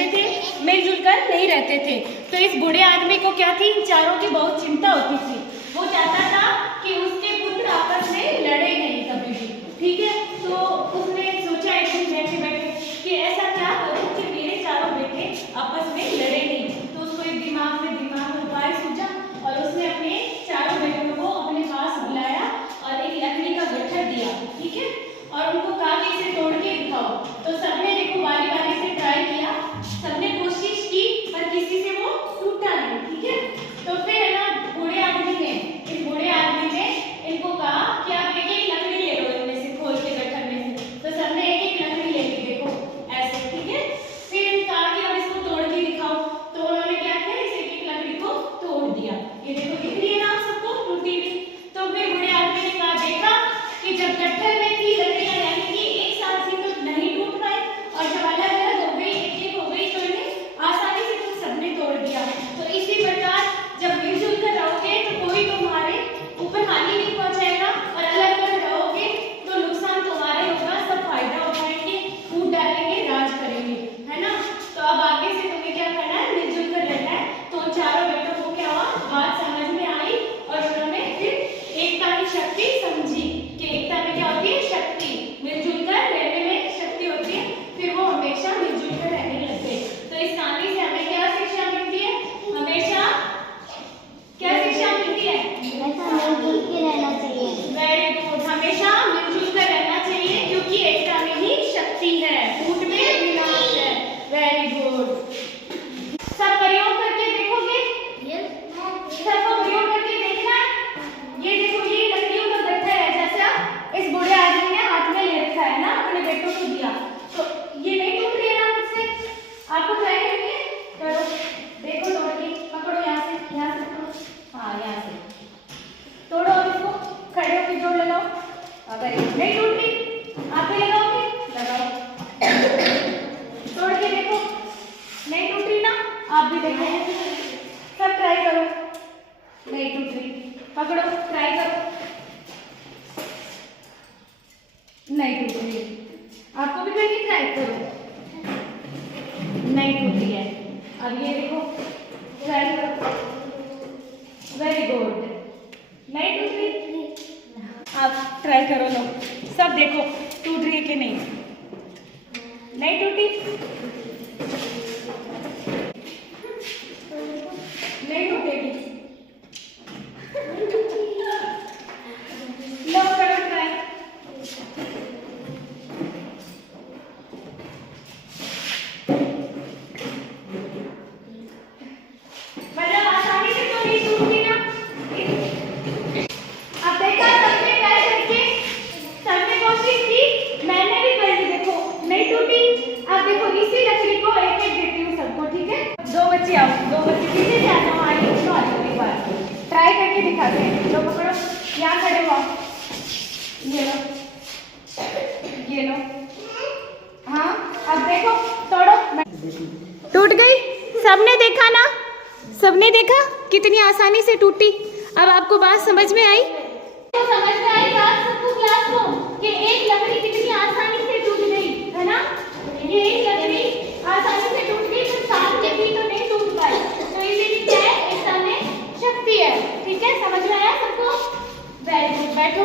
रहते थे, मिलजुल कर नहीं रहते थे। तो इस बूढ़े आदमी को क्या थी, इन चारों की बहुत चिंता होती थी। वो चाहता था कि उसके पुत्र आपस में लड़े नहीं कभी भी, ठीक है। तो उसने सोचा एक दिन बैठे बैठे कि ऐसा क्या करूं कि मेरे चारों बेटे आपस में लड़े नहीं। तो उसको एक दिमाग में उपाय सूझा और उसने अपने चारों बेटों को अपने पास बुलाया और एक लकड़ी का गट्ठर दिया, ठीक है, और उनको कहा कि इसे तोड़ के दिखाओ। तो सबने देखो बारी बारी से ट्राई किया, सबने कोशिश की, पर किसी से वो टूटा नहीं, ठीक है। तो फिर है ना इस बूढ़े आदमी ने इनको कहा कि आप एक एक लकड़ी ले लो इनमें से, खोल के गट्ठर में से। तो सबने एक एक लकड़ी ले ली, देखो ऐसे, ठीक है। फिर कहा कि अब इसको तोड़ के दिखाओ। तो उन्होंने क्या किया, इस एक एक लकड़ी को तोड़ दिया। ये देखो दिख रही है ना आप सबको, टूटी हुई। तो फिर बूढ़े आदमी ने कहा, देखा कि जब गट्ठर में थी लकड़ियां यानी कि एक साथ थी तो नहीं टूट पाई, और जब अलग अलग हो गई, एक एक हो गई, तो इन्हें आसानी से तुम सबने तोड़ दिया। तो इसी प्रकार जब मिलजुल कर रहोगे तो कोई तुम्हारे ऊपर हानि नहीं पहुंचाएगा, और अलग अलग रहोगे तो नुकसान तुम्हारा होगा, सब फायदा उठाएंगे, कूट डालेंगे, राज करेंगे, है ना। तो अब आगे से तुम्हें क्या करना है, मिलजुल कर रहना है। तो चारों बेटों को क्या हुआ, बात समझ में आई और उन्होंने फिर एकता की शक्ति समझी कि एकता में क्या होती है, शक्ति, मिलजुल कर रहने में शक्ति होती है। फिर वो हमेशा मिलजुल कर रहने लग गए। तो इस कहानी से हमें क्या शिक्षा मिलती है, हमेशा क्या शिक्षा मिलती है, मिलजुल के रहना चाहिए। वेरी गुड, हमेशा मिलजुल कर रहना चाहिए, क्योंकि एकता में ही शक्ति है, फूट में विनाश है। वेरी गुड, सब प्रयोग करके देखोगे, सबको प्रयोग करके देखना है। ये देखो, ये लकड़ियों का गट्ठर है, जैसा इस बूढ़े आदमी ने हाथ में ले रखा है ना, अपने बेटों को दिया। तो ये नहीं टूट रही है ना मुझसे, आपको ट्राई करनी है, करो, देखो तोड़ के, पकड़ो यहाँ से पकड़ो, हाँ यहाँ से तोड़ो, और इसको खड़े होकर जोड़ लगाओ। अगर नहीं टूट रही, आप भी लगाओगे, लगाओ, तोड़ के देखो, नहीं टूट रही ना, आप भी देखो, सब ट्राई करो, नहीं टूट रही, पकड़ो, ट्राई करो, नहीं टूट रही, आपको भी करके ट्राई करो, नहीं टूट रही है। अब ये देखो, ट्राई करो, वेरी गुड, नहीं टूट रही, आप ट्राई करो, लो सब देखो टूट रही है कि नहीं, नहीं टूटी, नहीं टूटेगी, लो करो ट्राई, मतलब आसानी से तो नहीं टूटती ना। अब देखा सबने ट्राई करके, सबने कोशिश की, मैंने भी कर ली, देखो नहीं टूटी। अब देखो इसी लकड़ी को एक एक देती हूँ सबको, ठीक है। दो बच्चे आओ, दो बच्चे पीछे से आ जाओ, एक बार ट्राई करके दिखाते हैं। लो पकड़ो, यहाँ खड़े हो, ये लो, ये लो, हाँ अब देखो, तोड़ो, टूट गई, सबने देखा ना, सबने देखा कितनी आसानी से टूटी। अब आपको बात समझ में आई, तो समझ में आई बात सबको क्लास को, कि एक लकड़ी कितनी आसानी से टूट गई, है ना। ये एक लकड़ी आसानी से टूट गई, पर साथ में भी तो नहीं टूट पाई। तो इसीलिए क्या है, एकता में शक्ति है, ठीक है, समझ में आया सबको, वेरी गुड, बैठो।